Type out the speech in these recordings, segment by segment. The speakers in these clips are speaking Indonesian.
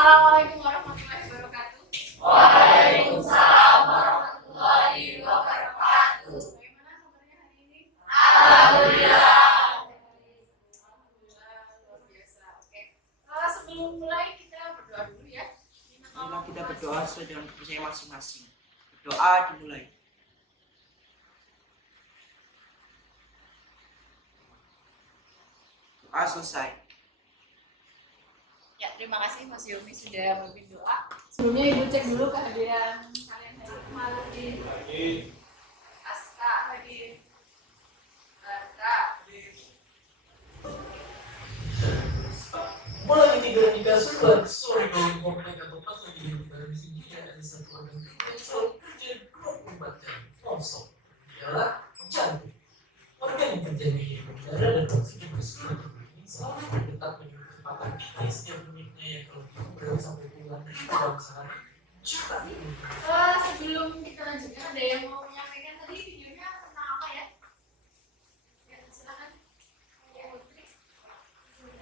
Assalamualaikum warahmatullahi wabarakatuh. Waalaikumsalam warahmatullahi wabarakatuh. Bagaimana kabarnya hari ini? Alhamdulillah. Alhamdulillah, luar biasa. Oke. Sebelum mulai kita berdoa dulu ya. Marilah kita berdoa sesuai dengan kepercayaan masing-masing. Berdoa dimulai. Doa selesai. Ya, terima kasih Mas Yomi sudah memimpin doa. Sebelumnya Ibu cek dulu kehadiran kalian hari ini. Aska hadir. Barta. Mulai tidur di kasur dan sore kalau mau mereka lepas lagi di sini ada satu orang yang selalu kerja 24 jam nonstop. Ialah cantik. Warga yang kerja di udara dan oksigen kesulitan ini selalu berdetak menuju kecepatan tinggi setiap menitnya yang kalau berada sampai puluhan ribu dalam sehari. Juta ini. Sebelum kita lanjutkan, ada yang mau menyampaikan tadi videonya tentang apa ya? Ya, silakan. Ya, Putri.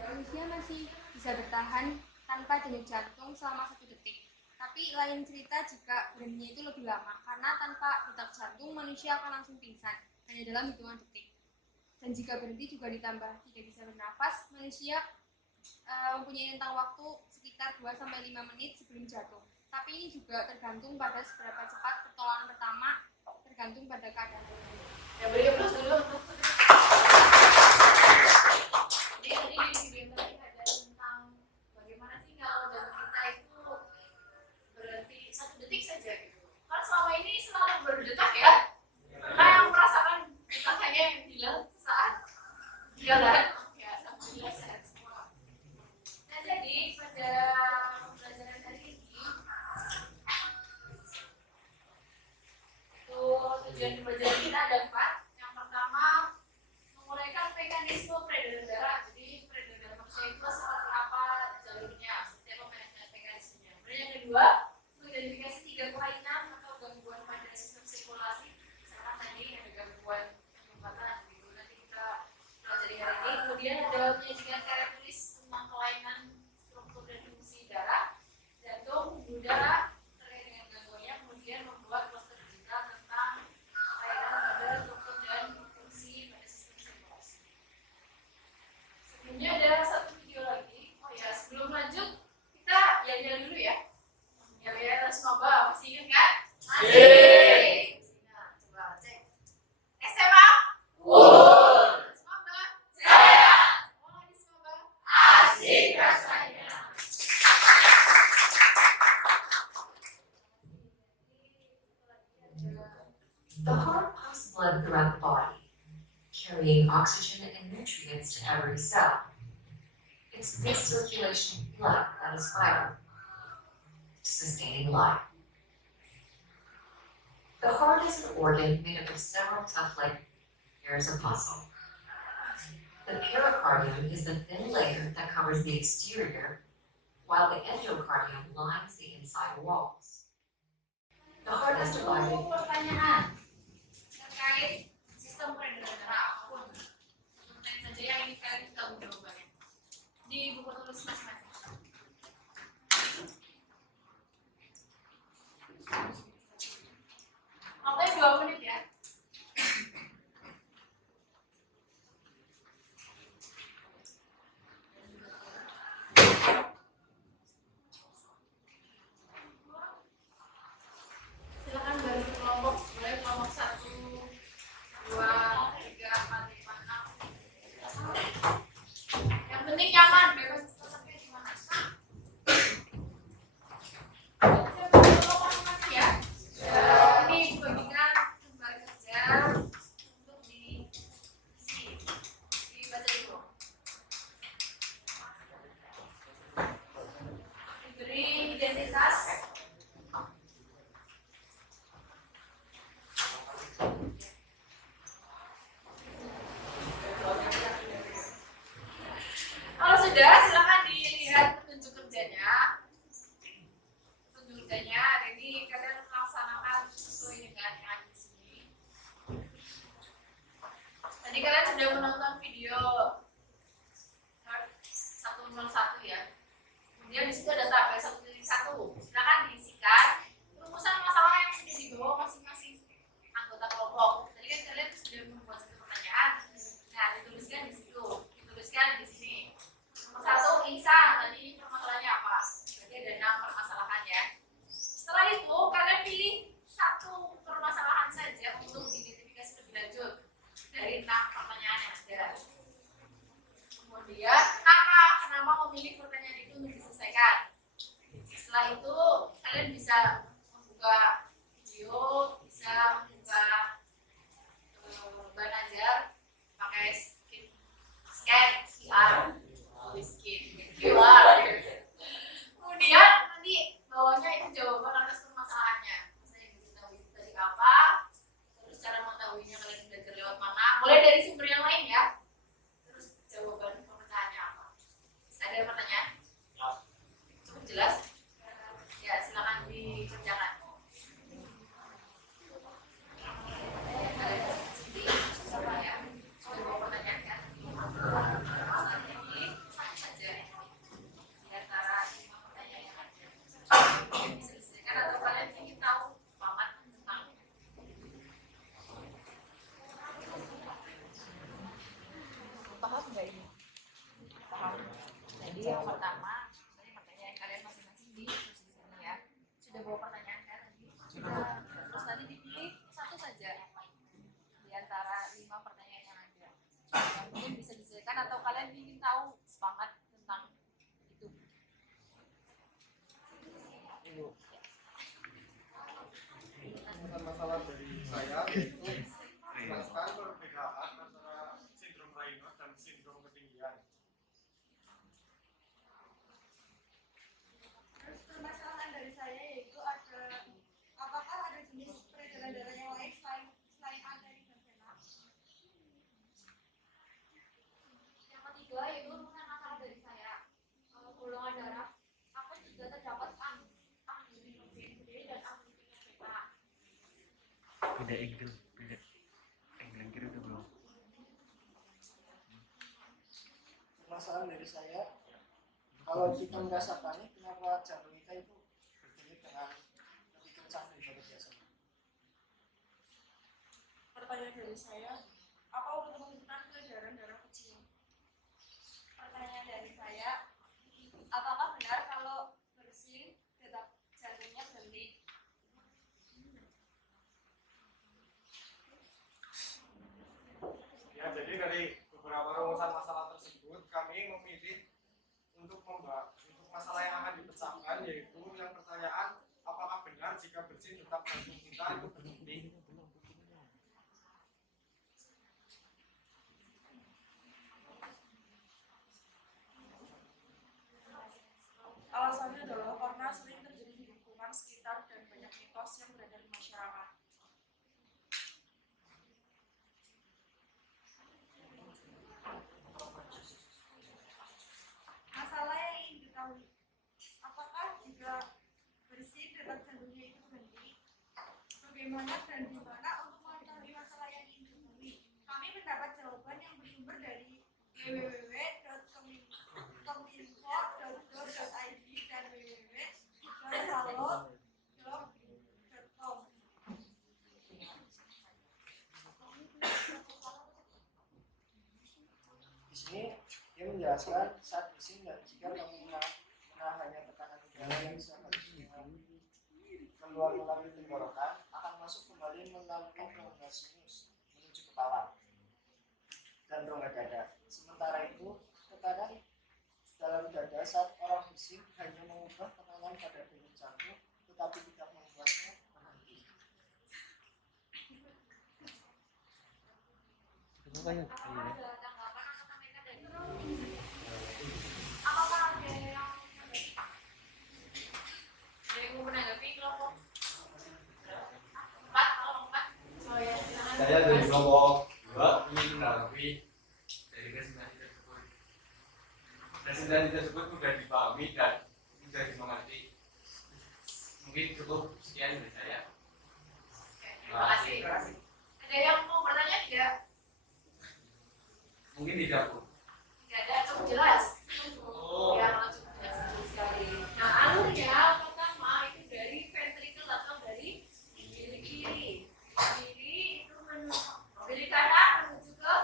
Manusia masih bisa bertahan tanpa denyut jantung selama 1 detik. Tapi lain cerita jika berhentinya itu lebih lama, karena tanpa detak jantung manusia akan langsung pingsan hanya dalam hitungan detik. Dan jika berhenti juga ditambah tidak bisa bernafas, manusia mempunyai rentang waktu sekitar 2-5 menit sebelum jatuh. Tapi ini juga tergantung pada seberapa cepat pertolongan pertama, tergantung pada keadaan. Ya, beri aplaus dulu untuk Putri. Jadi tadi di video yang tadi ada tentang bagaimana sih kalau jantung kita itu berhenti 1 detik saja gitu. Kan selama ini selalu berdetak ya. Pernah yang merasakan detakannya yang hilang sesaat? Iya kan? Ya, alhamdulillah sehat semua. Nah, jadi pada pembelajaran hari ini itu tujuan pembelajaran kita ada 4. Yang pertama, menguraikan mekanisme peredaran darah. Jadi peredaran darah manusia itu seperti apa jalurnya, seperti apa mekanismenya. Kemudian yang kedua, mengidentifikasi 3 kelainan atau gangguan pada sistem sirkulasi. Misalkan tadi ada gangguan penyumbatan gitu. Nanti kita pelajari hari ini. Kemudian ada menyajikan karya tulis tentang kelainan struktur dan fungsi darah, jantung, pembuluh darah terkait dengan gangguannya. Kemudian membuat poster digital tentang kelainan pada struktur dan fungsi pada sistem sirkulasi. Sebelumnya ada satu video lagi. Oh ya, sebelum lanjut kita yel-yel dulu ya. Yel-yel semoga masih ingat kan? Masih. Nah, coba cek. SMA. Semoga. Oh, di semoga. Asik rasanya. The heart pumps blood throughout the body, carrying oxygen and nutrients to every cell. It's this circulation of blood that is vital to sustaining life. The heart is an organ made up of several tough-like pairs of muscle. The pericardium is the thin layer that covers the exterior, while the endocardium lines the inside walls. The heart is divided. Pertanyaan terkait sistem peredaran darah apapun. Pertanyaan saja yang ingin kalian tahu jawabannya di buku tulis masing-masing. Waktunya 2 menit ya. Silakan bagi kelompok, mulai kelompok 1, 2, 3, 4, 5, 6. Yang penting nyaman, bebas pesertanya di mana. Saya bagi kelompok masing-masing ya. Ini bagikan lembar kerja untuk diisi, dibaca dulu. Diberi identitas. Kalau sudah, silakan dilihat petunjuk kerjanya. Petunjuk kerjanya, jadi kalian melaksanakan sesuai dengan yang ada di sini. Tadi kalian sudah menonton video 101 ya. Kemudian di situ ada tabel 1 bisa membuka video, bisa membuka ban ajar pakai scan QR, QR. Kemudian nanti bawahnya itu jawaban atas permasalahannya. Misalnya yang diketahui tadi apa, terus cara mengetahuinya kalian belajar lewat mana, mulai dari sumber yang lain ya. Terus jawaban pertanyaannya apa? Ada pertanyaan? Cukup jelas? Ya, silakan dikerjakan. Paham nggak ini? Paham. Jadi yang pertama, tadi pertanyaan kalian masing-masing di sini ya. Sudah bawa pertanyaan kan tadi? Sudah. Terus tadi dipilih satu saja di antara 5 pertanyaan yang ada. Yang mungkin bisa diselesaikan atau kalian ingin tahu semangat tentang itu. Masalah dari saya yaitu jelaskan perbedaan antara sindrom Raynaud dan sindrom ketinggian. Terus permasalahan dari saya yaitu ada apakah ada jenis peredaran darah yang lain selain arteri dan vena? Yang ketiga yaitu bukan masalah dari saya. Kalau golongan darah, apa juga terdapat angiotensin B dan angiotensin beta. Beda angle yang kiri itu belum. Permasalahan dari saya, kalau kita merasa panik, kenapa jantung kita itu berdenyut dengan lebih kencang daripada biasanya? Pertanyaan dari saya, apa untuk menentukan peredaran darah kecil? Pertanyaan dari saya, apakah benar kalau bersin detak jantungnya berhenti? Ya, jadi dari beberapa rumusan masalah tersebut, kami memilih untuk masalah yang akan dipecahkan, yaitu yang pertanyaan apakah benar jika bersin detak jantung kita itu berhenti. Alasannya adalah karena sering terjadi di lingkungan sekitar dan banyak mitos yang beredar di masyarakat. Masalah yang ingin diketahui, apakah jika bersin detak jantungnya itu berhenti, bagaimana dan di mana untuk mengetahui masalah yang ingin diketahui? Kami mendapat jawaban yang bersumber dari www.kominfo.go.id dan www.halo.com. Di sini dia menjelaskan saat bersin dan jika kamu menahannya tekanan udara yang seharusnya keluar melalui tenggorokan akan masuk kembali melalui rongga sinus menuju kepala dan rongga dada. Sementara itu, tekanan dalam dada saat orang bersin hanya mengubah tekanan pada denyut jantung, tetapi tidak membuatnya berhenti. Apakah ada tanggapan atau komentar dari apakah ada yang mau menanggapi kelompok 4 kalau 4? Oh ya, silakan. Saya dari kelompok 2 ingin menanggapi dari presentasi tersebut. Presentasi tersebut sudah dipahami dan sudah dimengerti. Mungkin cukup sekian dari saya. Oke, terima kasih. Ada yang mau bertanya tidak? Mungkin tidak, Bu. Tidak ada, cukup jelas. Oh. Ya, kalau cukup jelas betul sekali. Nah, alurnya pertama itu dari ventricle atau dari bilik kiri. Kiri itu bilik kanan menuju ke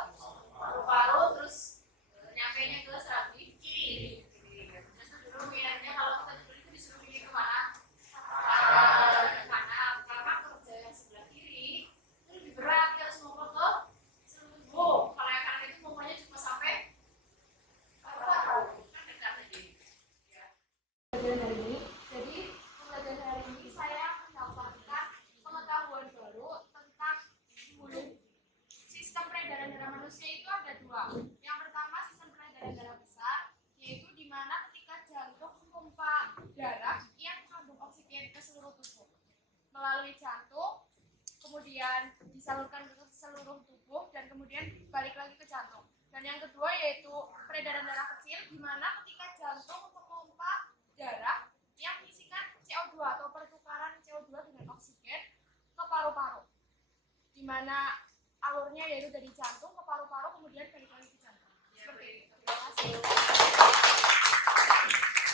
paru-paru, terus nyampainya ke serambi kiri. Terus dulu minatnya kalau kita tidur itu disuruh pilih kemana? Kanan. Karena kerja yang sebelah kiri itu lebih berat, dia harus ngomong ke seluruh tubuh. Kalau yang kanan itu ngomongnya cuma sampai manusia itu ada dua. Yang pertama sistem peredaran darah besar, yaitu di mana ketika jantung memompa darah yang mengandung oksigen ke seluruh tubuh melalui jantung, kemudian disalurkan ke seluruh tubuh dan kemudian balik lagi ke jantung. Dan yang kedua yaitu peredaran darah kecil, di mana ketika jantung memompa darah yang mengisikan CO2 atau pertukaran CO2 dengan oksigen ke paru-paru, di mana alurnya yaitu dari jantung ke paru-paru kemudian balik lagi ke jantung. Seperti itu. Terima kasih.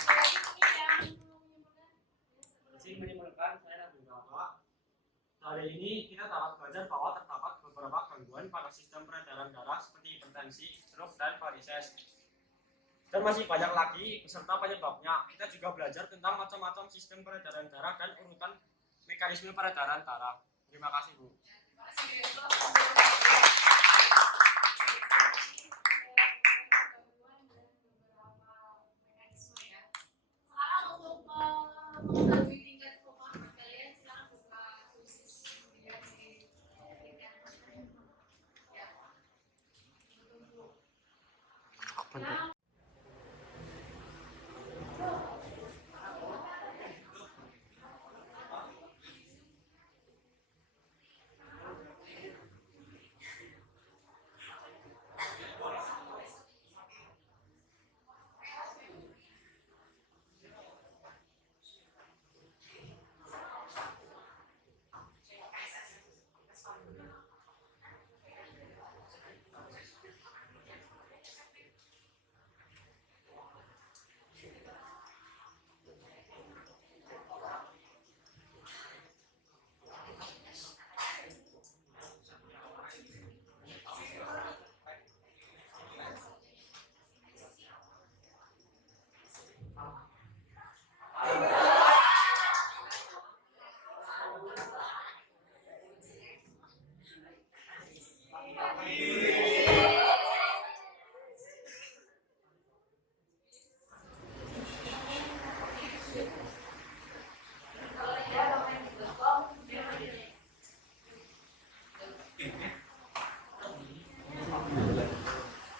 Lagi mungkin yang Izin menyimpulkan, saya dan Bapak. Hari ini kita dapat belajar bahwa terdapat beberapa gangguan pada sistem peredaran darah seperti hipertensi, stroke, dan varises. Dan masih banyak lagi beserta penyebabnya. Kita juga belajar tentang macam-macam sistem peredaran darah dan urutan mekanisme peredaran darah. Terima kasih, Bu. Sekarang untuk mengetahui tingkat pemahaman kalian, silakan buka kursus kemudian di ya. Nah,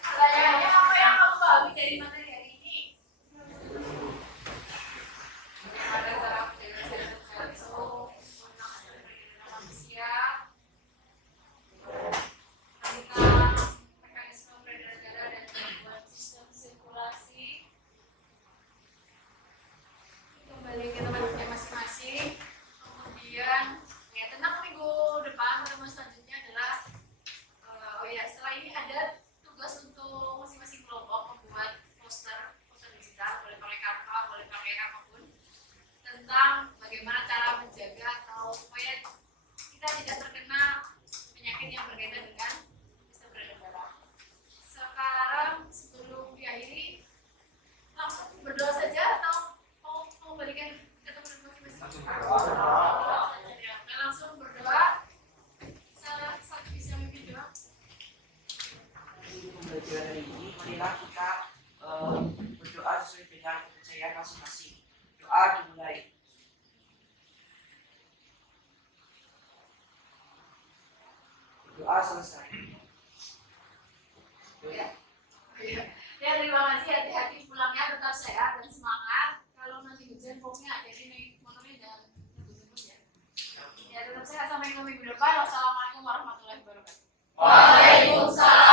pertanyaannya apa yang kamu pahami dari materi hari ini? Ada cara menjaga jantung, manusia, tentang mekanisme peredaran darah dan gangguan sistem sirkulasi. Kembali ke tempat-tempatnya masing-masing. Kemudian ya tentang minggu depan pertemuan selanjutnya adalah oh ya, setelah ini ada tugas untuk masing-masing kelompok membuat poster digital, boleh pakai Canva, boleh pakai apapun, tentang bagaimana cara menjaga atau supaya kita tidak terkena penyakit yang berkaitan dengan sistem peredaran darah. Sekarang sebelum diakhiri, langsung berdoa saja atau mau balikan ke teman-teman masing-masing? Ya, kita langsung berdoa. Saat bisa memimpin doa. Pembelajaran hari ini, marilah kita berdoa sesuai dengan kepercayaan masing-masing. Doa dimulai. Doa selesai. Ya, terima kasih. Hati-hati pulangnya, tetap sehat dan semangat. Kalau nanti hujan, pokoknya hati-hati nih motornya jangan ngebut-ngebut ya. Ya, tetap sehat sampai minggu depan. Wassalamualaikum warahmatullahi wabarakatuh. Waalaikumsalam.